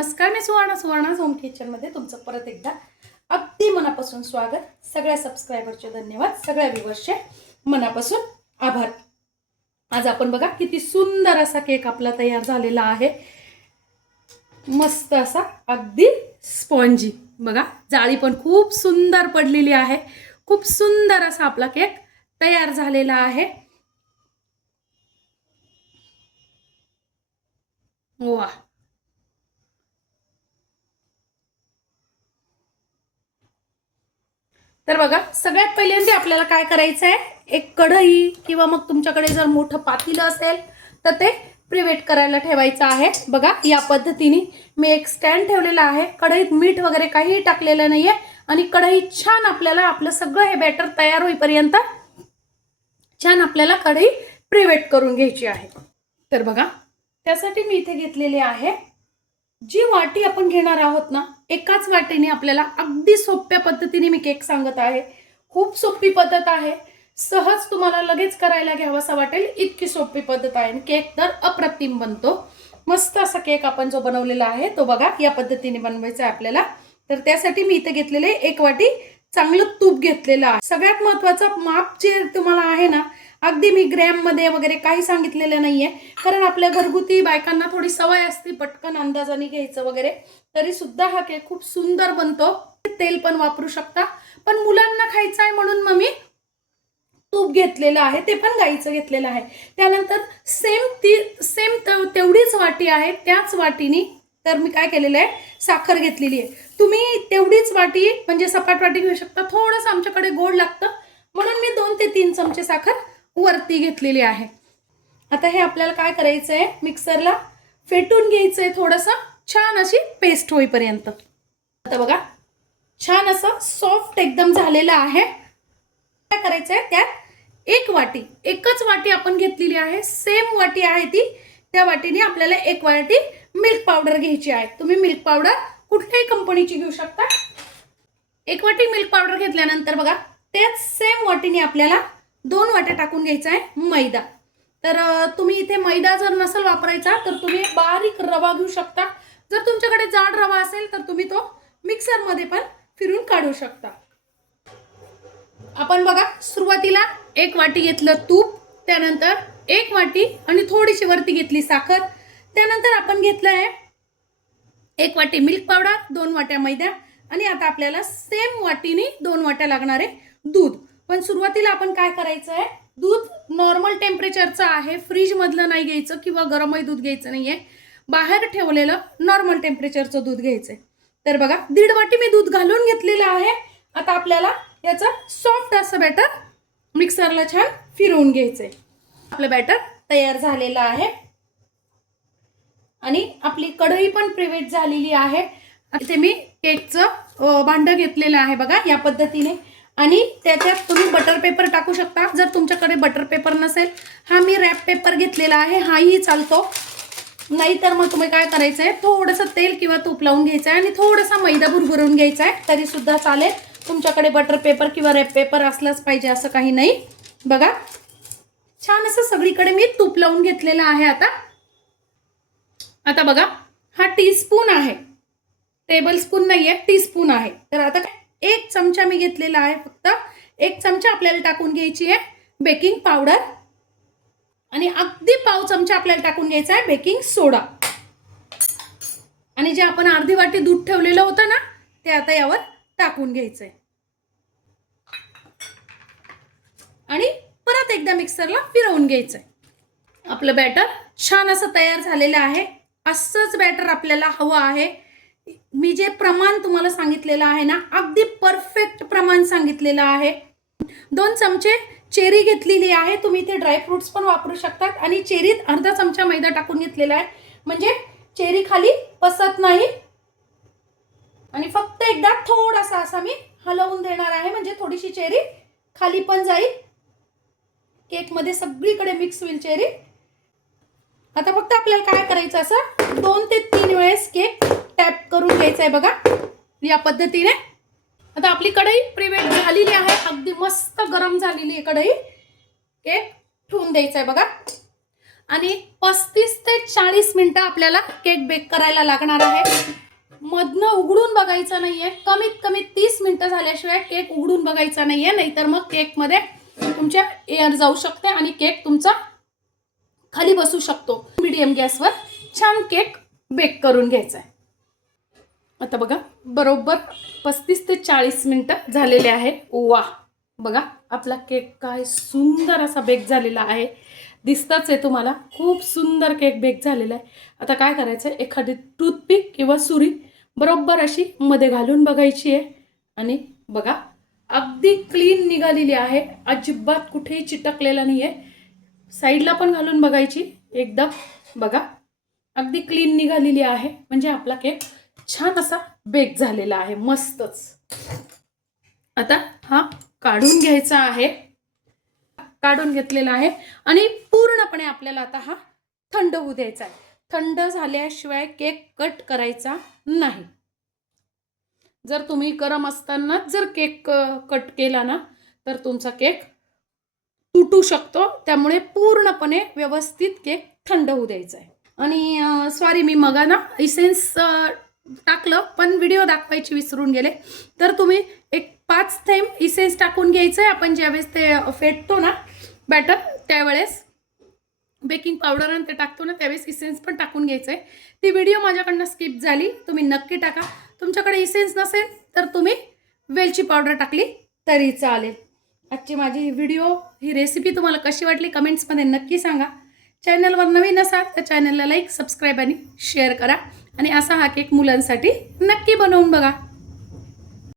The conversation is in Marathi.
नमस्कार, मी सुवर्णा होम किचनमध्ये तुमचं परत एकदा अगदी मनापासून स्वागत. सगळ्या सबस्क्रायबरचे धन्यवाद, सगळ्या व्ह्यूअर्सचे मनापासून आभार. आज आपण बघा किती सुंदर असा केक आपला तयार झालेला आहे. मस्त असा अगदी स्पॉन्जी, बघा जाळी पण खूप सुंदर पडलेली आहे. खूप सुंदर असा आपला केक तयार झालेला आहे. वा, तर बघा सगळ्यात पहिल्यांदा आपल्याला काय करायचं आहे, एक कढई किंवा मग तुमच्याकडे जर मोठं पातेलं असेल तर ते प्रीवेट करायला ठेवायचं आहे. बघा या पद्धतीने मी एक स्टँड ठेवलेला आहे. कढईत मीठ वगैरे काहीही टाकलेलं नाहीये आणि कढई छान आपल्याला आपलं सगळं हे बॅटर तयार होईपर्यंत छान आपल्याला कढई प्रीवेट करून घ्यायची आहे. तर बघा त्यासाठी मी इथे घेतलेली आहे जी वाटी आपण घेणार आहोत ना, एकाच वाटीने आपल्याला अगदी सोप्या पद्धतीने मी केक सांगत आहे. खूप सोपी पद्धत आहे, सहज तुम्हाला लगेच करायला घ्यावासा वाटेल इतकी सोपी पद्धत आहे. केक तर अप्रतिम बनतो. मस्त असा केक आपण जो बनवलेला आहे तो बघा या पद्धतीने बनवायचा आहे आपल्याला. तर त्यासाठी मी इथे घेतलेले एक वाटी चांगलं तूप घेतलेलं आहे. सगळ्यात महत्त्वाचं माप जे तुम्हाला आहे ना, अगदी मी ग्रॅम मध्ये वगैरे काही सांगितलेलं नाहीये, कारण आपल्या घरगुती बायकांना थोडी सवय असते पटकन अंदाजाने घ्यायचं वगैरे. तरी सुद्धा हा केक खूप सुंदर बनतो. तेल पण वापरू शकता, पण मुलांना खायचं आहे म्हणून मग मी तूप घेतलेलं आहे, ते पण गाईचं घेतलेलं आहे. त्यानंतर सेम तेवढीच वाटी आहे, त्याच वाटीनी तर मी काय केलेलं आहे, साखर घेतलेली आहे. तुम्ही तेवढीच वाटी म्हणजे सपाट वाटी घेऊ शकता. थोडंसं आमच्याकडे गोड लागतं म्हणून मी 2 ते 3 चमचे साखर वरती घेतलेली आहे. आता हे आपल्याला काय करायचं आहे, मिक्सरला फेटून घ्यायचं आहे थोडंसं, छान अशी पेस्ट होईपर्यंत. आता बघा छान असं सॉफ्ट एकदम झालेलं आहे. काय करायचं आहे, त्यात एकच वाटी आपण घेतलेली आहे, सेम वाटी आहे ती. त्या वाटीने आपल्याला एक वाटी मिल्क पावडर घ्यायची आहे. तुम्ही मिल्क पावडर कुठल्याही कंपनीची घेऊ शकता. एक वाटी मिल्क पावडर घेतल्यानंतर बघा त्याच सेम वाटीने आपल्याला 2 वाट्या टाकून घ्यायचा आहे मैदा. तर तुम्ही इथे मैदा जर नसेल वापरायचा तर तुम्ही बारीक रवा घेऊ शकता. जर तुमच्याकडे जाड रवा असेल तर तुम्ही तो मिक्सर मध्ये पण फिरून काढू शकता. आपण बघा सुरुवातीला 1 वाटी घेतलं तूप, त्यानंतर 1 वाटी आणि थोडीशी वरती घेतली साखर, त्यानंतर आपण घेतलं आहे 1 वाटी मिल्क पावडर, 2 वाट्या मैदा आणि आता आपल्याला सेम वाटीने 2 वाट्या लागणार आहे दूध. पण सुरुवातीला आपण काय करायचं आहे, दूध नॉर्मल टेम्परेचरचं आहे, फ्रीज मधलं नाही घ्यायचं किंवा गरमही दूध घ्यायचं नाहीये, बाहेर ठेवलेलं नॉर्मल टेम्परेचरचं दूध घ्यायचंय. तर बघा 1.5 वाटी मी दूध घालून घेतलेलं आहे. आता आपल्याला याचं सॉफ्ट असं बॅटर मिक्सरला छान फिरवून घ्यायचंय. आपलं बॅटर तयार झालेलं आहे आणि आपली कढई पण प्रीवेट झालेली आहे. इथे मी केकचं भांडं घेतलेलं आहे बघा या पद्धतीने, आणि त्याच्यात तुम्ही बटर पेपर टाकू शकता. जर तुमच्याकडे बटर पेपर नसेल, हा मी रॅप पेपर घेतलेला आहे, हाही चालतो. नाहीतर मग तुम्ही काय करायचं आहे, थोडंसं तेल किंवा तूप लावून घ्यायचं आहे आणि थोडासा मैदा भुरभुरून घ्यायचा आहे, तरी सुद्धा चालेल. तुमच्याकडे बटर पेपर किंवा रॅप पेपर असलाच पाहिजे असं काही नाही. बघा छान असं सगळीकडे मी तूप लावून घेतलेलं आहे. आता बघा हा टीस्पून आहे, टेबल स्पून नाहीये, टीस्पून आहे. तर आता 1 चमचा मी घेतलेला आहे, फक्त 1 चमचा आपल्याला टाकून घ्यायची आहे बेकिंग पावडर आणि अगदी पाव चमचा आपल्याला टाकून घ्यायचा आहे बेकिंग सोडा. आणि जे आपण अर्धी वाटी दूध ठेवलेलं होतं ना, ते आता यावर टाकून घ्यायचंय आणि परत एकदा मिक्सरला फिरवून घ्यायचंय. आपलं बॅटर छान असं तयार झालेलं आहे. असंच बॅटर आपल्याला हवं आहे. मी जे प्रमाण तुम्हाला सांगितलेलं आहे ना, अगदी परफेक्ट प्रमाण सांगितलेलं आहे. 2 चमचे चेरी घेतलेली आहे, तुम्ही इथे ड्रायफ्रुट्स पण वापरू शकतात. आणि चेरीत अर्धा चमचा मैदा टाकून घेतलेला आहे, म्हणजे चेरी खाली पसत नाही. आणि फक्त एकदा थोडासा असा मी हलवून देणार आहे, म्हणजे थोडीशी चेरी खाली पण जाईल, केक मध्ये सगळीकडे मिक्स होईल चेरी. आता फक्त आपल्याला काय करायचं, असं 2 ते 3 वेळेस केक टॅप करून घ्यायचा आहे बघा या पद्धतीने. आता आपली कढई प्रीवेट झालेली आहे, अगदी मस्त गरम झालेली आहे कढई. केक ठेवून द्यायचा आहे बघा. आणि 35 ते 40 मिनिटं आपल्याला केक बेक करायला लागणार आहे. मधनं उघडून बघायचं नाहीये. कमीत कमी 30 मिनिटं झाल्याशिवाय केक उघडून बघायचा नाहीये, नाहीतर मग केकमध्ये तुमच्या एअर जाऊ शकते आणि केक तुमचा खाली बसू शकतो. मीडियम गॅसवर छान केक बेक करून घ्यायचा आहे. आता बघा बरोबर 35 ते 40 मिनिटं झालेले आहे. वा, बघा आपला केक काय सुंदर असा बेक झालेला आहे. दिसतच आहे तुम्हाला, खूप सुंदर केक बेक झालेला आहे. आता काय करायचं आहे, एखादी टूथपिक किंवा सुरी बरोबर अशी मध्ये घालून बघायची आहे आणि बघा अगदी क्लीन निघालेली आहे. अजिबात कुठेही चिटकलेला नाही आहे. साईडला पण घालून बघायची एकदम. बघा अगदी क्लीन निघालेली आहे. म्हणजे आपला केक छान असा बेक झालेला आहे. मस्तच. आता हा काढून घ्यायचा आहे. काढून घेतलेला आहे आणि पूर्णपणे आपल्याला आता हा थंड होऊ द्यायचा आहे. थंड झाल्याशिवाय केक कट करायचा नाही. जर तुम्ही गरम असताना जर केक कट केला ना तर तुमचा केक तुटू शकतो. त्यामुळे पूर्णपणे व्यवस्थित केक थंड होऊ द्यायचा आहे. आणि सॉरी, मी मग ना इसेन्स टाकलं पण व्हिडिओ दाखवायची विसरून गेले. तर तुम्ही एक 5 थेंब इसेन्स टाकून घ्यायचं आहे. आपण ज्यावेळेस ते फेटतो ना बॅटर, त्यावेळेस बेकिंग पावडर आणि ते टाकतो ना त्यावेळेस इसेन्स पण टाकून घ्यायचं आहे. ती व्हिडिओ माझ्याकडनं स्किप झाली. तुम्ही नक्की टाका. तुमच्याकडे इसेन्स नसेल तर तुम्ही वेलची पावडर टाकली तरी चालेल. आजची माझी ही रेसिपी तुम्हाला कशी वाटली कमेंट्समध्ये नक्की सांगा. चॅनलवर नवीन असाल तर चॅनलला लाईक, सबस्क्राईब आणि शेअर करा. आणि असा हा केक मुलांसाठी नक्की बनवून बघा.